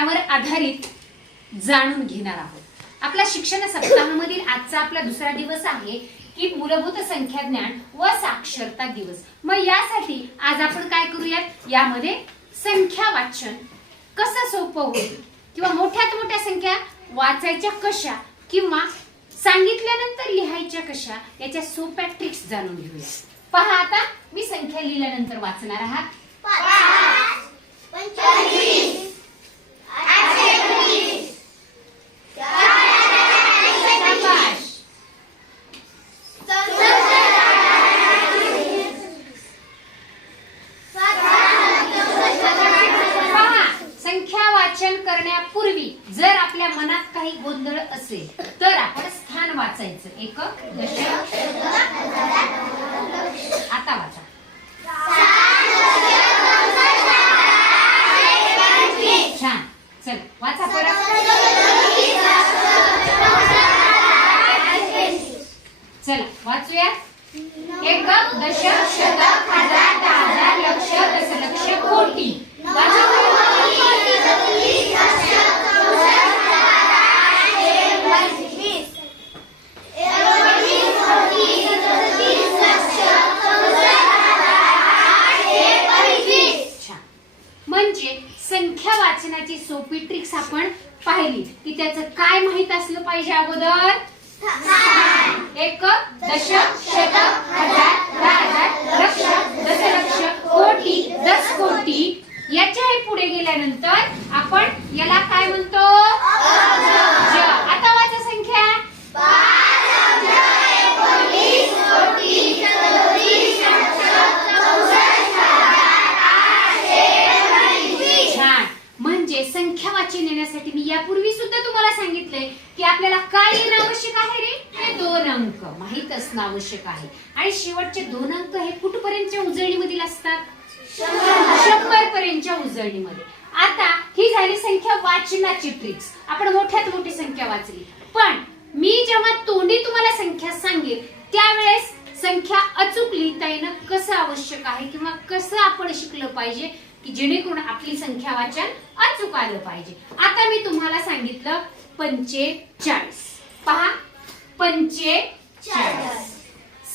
त्यावर आधारित जाणून घेणार आहोत. आपला शिक्षण सप्ताहामधील आजचा आपला दुसरा दिवस आहे की मूलभूत संख्या ज्ञान व साक्षरता दिवस. मग यासाठी आज आपण काय करूयात, यामध्ये संख्या वाचन कसं सोपं होईल किंवा मोठ्यात मोठ्या संख्या वाचायच्या कशा किंवा सांगितल्यानंतर लिहायच्या कशा याच्या सोप्या ट्रिक्स जाणून घेऊया. पहा, आता मी संख्या लिहिल्यानंतर वाचणार आहात. 5, 25, 28, संख्या वाचन करण्यापूर्वी जर आपल्या मनात काही गोंधळ असेल तर आपण स्थान वाचायचं. एकक, दशक, आता वाचा. छान, चल वाचा परत. चल वाचूया. एकक, दशक, शतक, हजार, दहा, लक्ष, दशलक्ष, कोटी. म्हणजे संख्या वाचनाची सोपी ट्रिक्स आपण पाहिली की त्याचं काय माहित असलं पाहिजे अगोदर. एकक, दशक, शतक, हजार, दहा, लक्ष, दशलक्ष, कोटी, 10 कोटी. याच्याही पुढे गेल्यानंतर आपण याला काय म्हणतो, अब्ज. आता वाचा संख्या. 5, 19, कोटी, 34, 64, छान. म्हणजे संख्या वाचन येण्यासाठी मी यापूर्वी सुद्धा तुम्हाला सांगितलंय की आपल्याला काय येणं आवश्यक आहे रे, हे 2 अंक माहित असणं आवश्यक आहे. आणि शेवटचे 2 अंक हे कुठपर्यंतच्या उजळणीमधील असतात, 100 पर्यंतच्या उजळणीमध्ये. आता ही झाली संख्या वाचनाची ट्रिक्स. आपण मोठ्यात मोठी संख्या वाचली, पण मी जेव्हा तोंडी तुम्हाला संख्या सांगेल त्यावेळेस संख्या अचूक लिहिता येणं कसं आवश्यक आहे किंवा कसं आपण शिकलं पाहिजे की जेणेकरून आपली संख्या वाचन अचूक आलं पाहिजे. आता मी तुम्हाला सांगितलं 45. पहा, 45,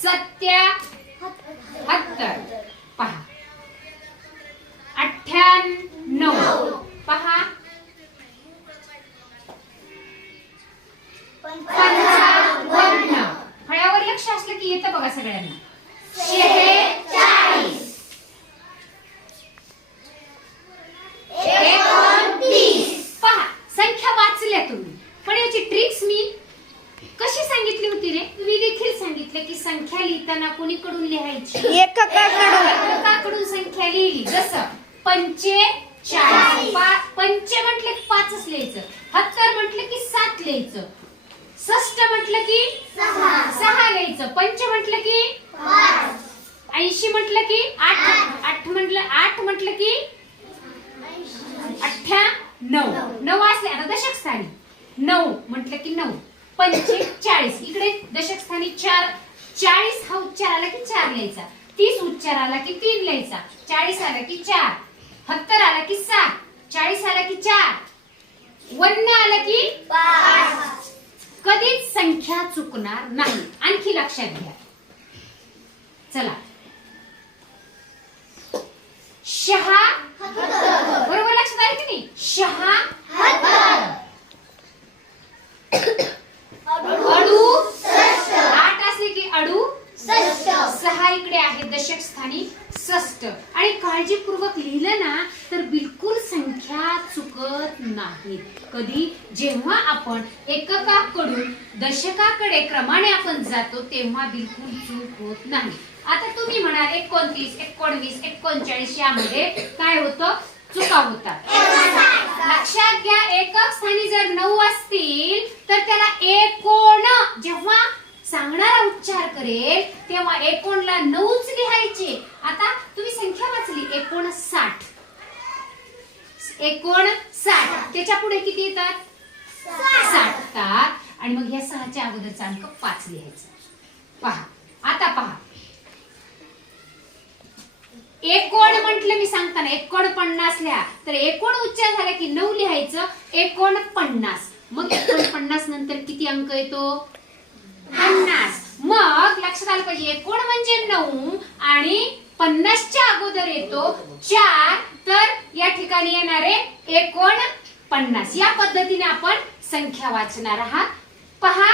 77, पहा 98, पहा 55. फळ्यावर लक्ष असलं की येतं बघा सगळ्यांना. 46, 29. पहा, संख्या वाचल्या तुम्ही, पण याची ट्रिक्स मी कशी सांगितली होती रे, मी देखील सांगितले की संख्या लिहिताना कोणीकडून लिहायची, एककाकडून संख्या लिहिली. जसं 45, पंच म्हटलं की 5च लिहायचं, 70 म्हटलं की 7 लिहायचं, 60 म्हटलं की 6 लिहायचं, 5 म्हटलं की 5, 80 म्हटलं की 8 म्हटलं की 98, 9 असले. आता दशक स्थानी 9 म्हटलं की 9, 45. इकडे दशक स्थानी 4, 40 हा उच्चार आला की 4 लिहायचा, 30 उच्चार आला की 3 लिहायचा, 40 आला की 4, 70 आला की 7, 40 आला की 4, 51 आला की 5. कधीच संख्या चुकणार नाही. आणखी लक्षात घ्या. चला, 76, बरोबर लक्षात आलं की नाही. 76, अडू 8 असले की अडू 6 इकडे आहे दशक स्थानी 66. आणि काळजीपूर्वक लिहिलं ना तर बिलकुल संख्या चुकत नाही. कधी जेव्हा आपण एककाकडून दशकाकडे क्रमाने आपण जातो तेव्हा बिलकुल चूक होत नाही. आता तुम्ही म्हणाल 29, 19, 39 यामध्ये काय होतं, चुका होतात. लक्षात घ्या, एकक स्थानी जर 9 असतील तर त्याला एकोण, जेव्हा सांगणारा उच्चार करेल तेव्हा एकोणला 9च लिहायचे. आता तुम्ही संख्या वाचली 59, 59, त्याच्या पुढे किती येतात, 60. आणि मग या 6च्या अगोदरचा अंक 5 लिहायचा. पहा, आता पहा एकोण म्हटलं मी सांगताना 49 लिहा, तर एकोण उच्चार झाला की 9 लिहायचं, 49. मग 49 नंतर किती अंक येतो? 50. मग लक्षात आलं पाहिजे एकोण म्हणजे 9 आणि 50च्या अगोदर येतो 4, तर या ठिकाणी येणार आहे 49. या पद्धतीने आपण संख्या वाचणार आहात. पहा,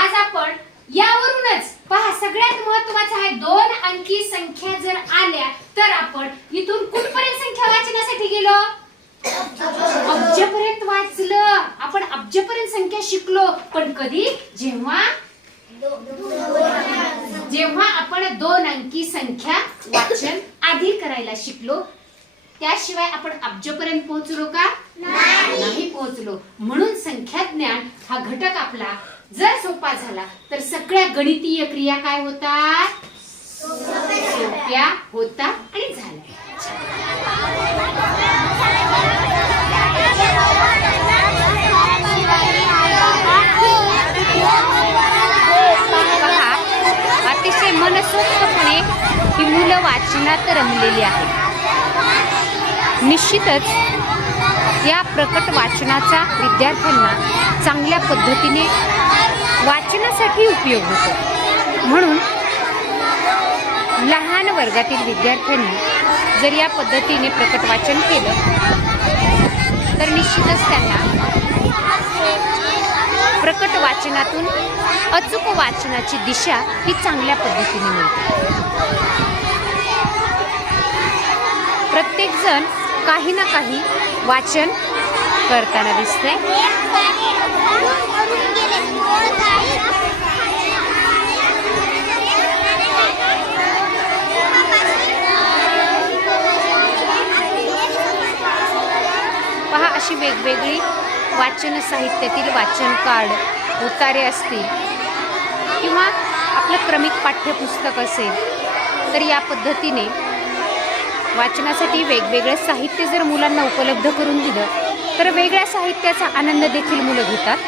आज आपण यावरूनच पहा सगळ्यात महत्त्वाचं आहे 2 अंकी संख्या जर आल्या तर आपण इथून कुठपर्यंत संख्या वाचण्यासाठी गेलो? अब्जपर्यंत वाचलं. आपण अब्जपर्यंत संख्या शिकलो. पण कधी? जेव्हा आपण 2 अंकी संख्या वाचन आधी करायला शिकलो. त्याशिवाय आपण अब्जपर्यंत पोहोचलो का? नाही पोहोचलो. म्हणून संख्या ज्ञान हा घटक आपला जर सोपा झाला तर सगळ्या गणितीय क्रिया काय होतात? सोप्या होतात आणि झाल्या. अतिशय मनसोक्तपणे ही मुलं वाचनात रमलेली आहेत. निश्चितच या प्रकट वाचनाचा विद्यार्थ्यांना चांगल्या पद्धतीने वाचनासाठी उपयोग होतो. म्हणून लहान वर्गातील विद्यार्थ्यांनी जर या पद्धतीने प्रकट वाचन केलं तर निश्चितच त्यांना प्रकट वाचनातून अचूक वाचनाची दिशा ही चांगल्या पद्धतीने मिळते. प्रत्येक जण काही ना काही वाचन करताना दिसतंय. पहा, अशी वेगवेगळी वाचन साहित्यातील वाचन कार्ड, उतारे असतील किंवा आपलं क्रमिक पाठ्यपुस्तक असेल तर या पद्धतीने वाचनासाठी वेगवेगळे साहित्य जर मुलांना उपलब्ध करून दिलं तर वेगळ्या साहित्याचा आनंद देखील मुलं घेतात.